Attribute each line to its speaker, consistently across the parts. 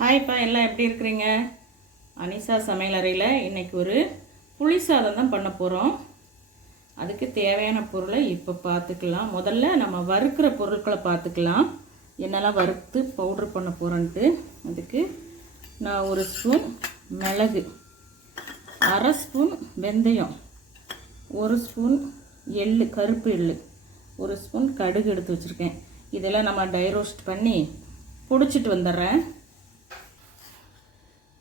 Speaker 1: ஹாய்ப்பா எல்லாம் எப்படி இருக்கிறீங்க? அனிசா சமையலறையில் இன்றைக்கி ஒரு புளி சாதம் தான் பண்ண போகிறோம் அதுக்கு தேவையான பொருளை இப்போ பார்த்துக்கலாம். முதல்ல நம்ம வறுக்கிற பொருட்களை பார்த்துக்கலாம். என்னெல்லாம் வறுத்து பவுட்ரு பண்ண போகிறோன்ட்டு அதுக்கு நான் ஒரு ஸ்பூன் மிளகு அரை ஸ்பூன் வெந்தயம் ஒரு ஸ்பூன் எள்ளு கருப்பு எள்ளு ஒரு ஸ்பூன் கடுகு எடுத்து வச்சுருக்கேன். இதெல்லாம் நம்ம டை ரோஸ்ட் பண்ணி பிடிச்சிட்டு வந்துடுறேன்.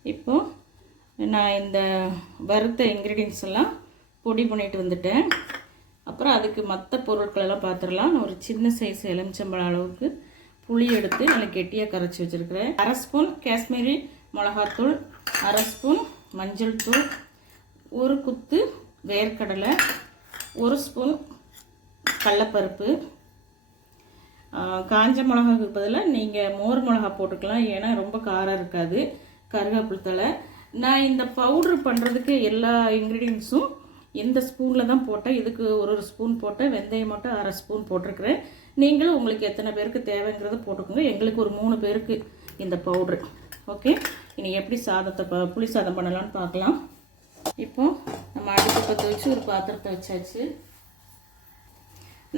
Speaker 1: இப்போது நான் இந்த வறுத்த இன்க்ரீடியன்ஸ் எல்லாம் பொடி பண்ணிட்டு வந்துட்டேன். அப்புறம் அதுக்கு மற்ற பொருட்களெல்லாம் பார்த்துடலாம் ஒரு சின்ன சைஸ் எலுமிச்சம்பழம் அளவுக்கு புளி எடுத்து நல்லா கெட்டியாக கரைச்சி வச்சுருக்கிறேன். அரை ஸ்பூன் காஷ்மீரி மிளகாத்தூள் அரை ஸ்பூன் மஞ்சள் தூள் ஒரு குத்து வேர்க்கடலை ஒரு ஸ்பூன் கடலப்பருப்பு. காஞ்ச மிளகாக்கு பதிலாக நீங்கள் மோர் மிளகா போட்டுக்கலாம். ஏன்னா ரொம்ப காரம் இருக்காது. கருகாப்பிள் தலை நான் இந்த பவுட்ரு பண்ணுறதுக்கு எல்லா இன்க்ரீடியன்ஸும் இந்த ஸ்பூனில் தான் போட்டேன். இதுக்கு ஒரு ஒரு ஸ்பூன் போட்டேன் வெந்தயம் மட்டும் அரை ஸ்பூன் போட்டிருக்கிறேன். நீங்களும் உங்களுக்கு எத்தனை பேருக்கு தேவைங்கிறத போட்டுக்கோங்க. எங்களுக்கு ஒரு மூணு பேருக்கு இந்த பவுட்ரு ஓகே இனி எப்படி சாதத்தை ப புளி சாதம் பண்ணலாம்னு பார்க்கலாம். இப்போ நம்ம அடுப்பு பற்ற வச்சு ஒரு பாத்திரத்தை வச்சாச்சு.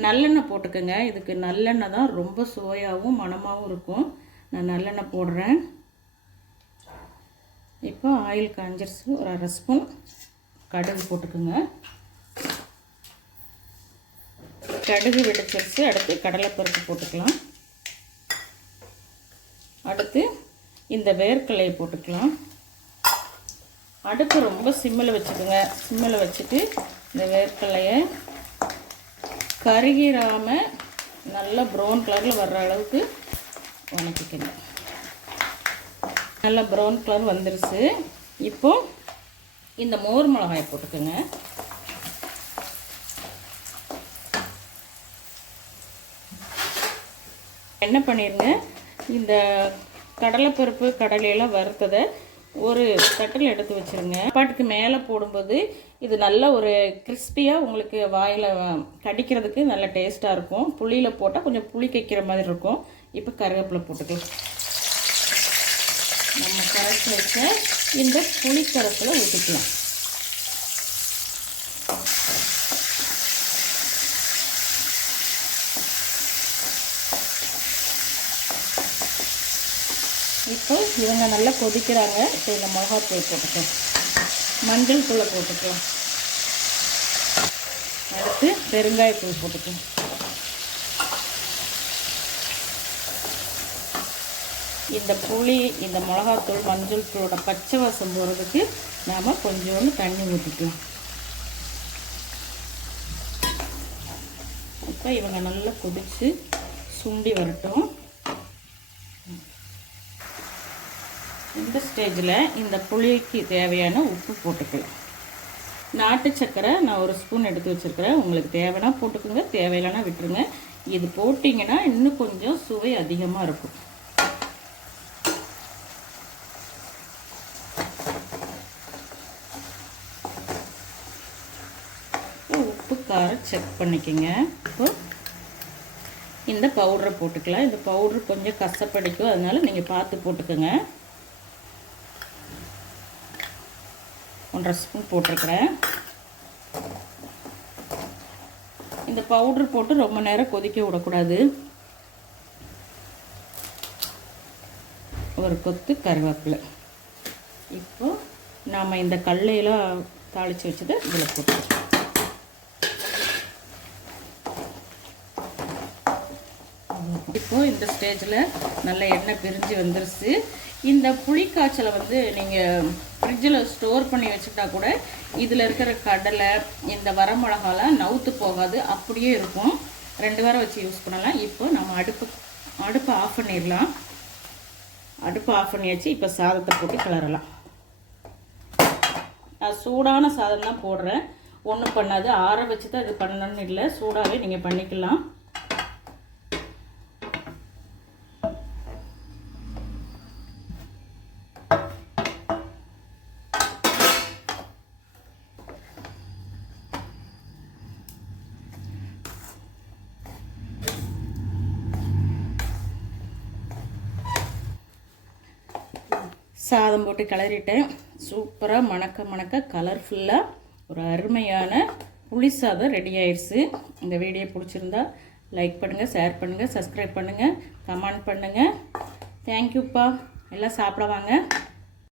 Speaker 1: நல்லெண்ணெய் போட்டுக்கோங்க. இதுக்கு நல்லெண்ணெய் தான் ரொம்ப சுவையாகவும் மணமாகவும் இருக்கும். நான் நல்லெண்ணெய் போடுறேன். இப்போ ஆயில் காஞ்சிருச்சு. ஒரு அரை ஸ்பூன் கடுகு போட்டுக்கோங்க. கடுகு வெடிச்சிருச்சு. அடுத்து கடலைப்பருப்பு போட்டுக்கலாம். அடுத்து இந்த வேர்க்கலையை போட்டுக்கலாம். அடுப்பு ரொம்ப சிம்மில் வச்சுக்கோங்க. சிம்மில் வச்சுட்டு இந்த வேர்க்கடலையை கருகிராம நல்லா ப்ரௌன் கலரில் வர்ற அளவுக்கு வணக்கிக்கணும் நல்லா ப்ரௌன் கலர் வந்துருச்சு. இப்போ இந்த மோர் மிளகாயை போட்டுக்கோங்க. என்ன பண்ணிடுங்க இந்த கடலைப்பருப்பு கடலையெல்லாம் வறுத்ததை ஒரு தட்டில் எடுத்து வச்சுருங்க. சாப்பாட்டுக்கு மேலே போடும்போது இது நல்ல ஒரு கிறிஸ்பியாக உங்களுக்கு வாயில் கடிக்கிறதுக்கு நல்ல டேஸ்ட்டாக இருக்கும். புளியில் போட்டால் கொஞ்சம் புளி கைக்கிற மாதிரி இருக்கும். இப்போ கருவேப்பிலை போட்டுக்கலாம். நம்ம கரைச்சி வச்ச இந்த புளிக்கரப்பில் ஊற்றிக்கலாம் இப்போ இவங்க நல்லா கொதிக்கிறாங்க. இப்போ இந்த மிளகாத்தூள் போட்டுக்கலாம். மஞ்சள் தூளை போட்டுக்கலாம். அடுத்து பெருங்காயத்தூள் போட்டுக்கலாம். இந்த புளி இந்த மிளகாத்தூள் மஞ்சள் தூளோட பச்சை வாசம் போகிறதுக்கு நாம் கொஞ்சோண்டு தண்ணி ஊற்றிக்கலாம் இப்போ இவங்க நல்லா கொதித்து சுண்டி வரட்டும். இந்த ஸ்டேஜில் இந்த புளிக்கு தேவையான உப்பு போட்டுக்கலாம். நாட்டு சக்கரை நான் ஒரு ஸ்பூன் எடுத்து வச்சுருக்கிறேன். உங்களுக்கு தேவைன்னா போட்டுக்கோங்க தேவையில்லைன்னா விட்டுருங்க. இது போட்டிங்கன்னா இன்னும் கொஞ்சம் சுவை அதிகமாக இருக்கும் இப்போ உப்பு காரம் செக் பண்ணிக்கோங்க. இப்போ இந்த பவுடரை போட்டுக்கலாம். இந்த பவுட்ரு கொஞ்சம் கசப்படிக்கும். அதனால நீங்கள் பார்த்து போட்டுக்கோங்க. ஒன்றரை ஸ்பூன் போட்டிருக்கிறேன். இந்த பவுட்ரு போட்டு ரொம்ப நேரம் கொதிக்க விடக்கூடாது. ஒரு கொத்து கருவேப்பிலை. இப்போ நாம் இந்த கல்லையெல்லாம் தாளித்து வச்சதை இதில் போட்டுக்கலாம். இப்போது இந்த ஸ்டேஜில் நல்ல எண்ணெய் பிரிஞ்சு வந்துருச்சு. இந்த புளிக்காய்ச்சலை வந்து நீங்கள் ஃப்ரிட்ஜில் ஸ்டோர் பண்ணி வச்சுட்டா கூட இதில் இருக்கிற கடலை இந்த வரமிளகாலாம் நவுத்து போகாது அப்படியே இருக்கும். ரெண்டு வாரம் வச்சு யூஸ் பண்ணலாம். இப்போ நம்ம அடுப்பு அடுப்பை ஆஃப் பண்ணிடலாம். அடுப்பை ஆஃப் பண்ணியாச்சு. இப்போ சாதத்தை போட்டு கிளறலாம். நான் சூடான சாதம் தான் போடுறேன். ஒன்றும் பண்ணாது. ஆற வச்சு தான் இது பண்ணணும்னு இல்லை. சூடாகவே நீங்கள் பண்ணிக்கலாம். சாதம் போட்டு கிளறிட்டேன் சூப்பராக மணக்க மணக்க கலர்ஃபுல்லாக ஒரு அருமையான புளி சாதம் ரெடி ஆயிடுச்சு இந்த வீடியோ பிடிச்சிருந்தா லைக் பண்ணுங்கள் ஷேர் பண்ணுங்கள் சப்ஸ்கிரைப் பண்ணுங்கள் கமெண்ட் பண்ணுங்கள் தேங்க்யூப்பா எல்லாம் சாப்பிட வாங்க.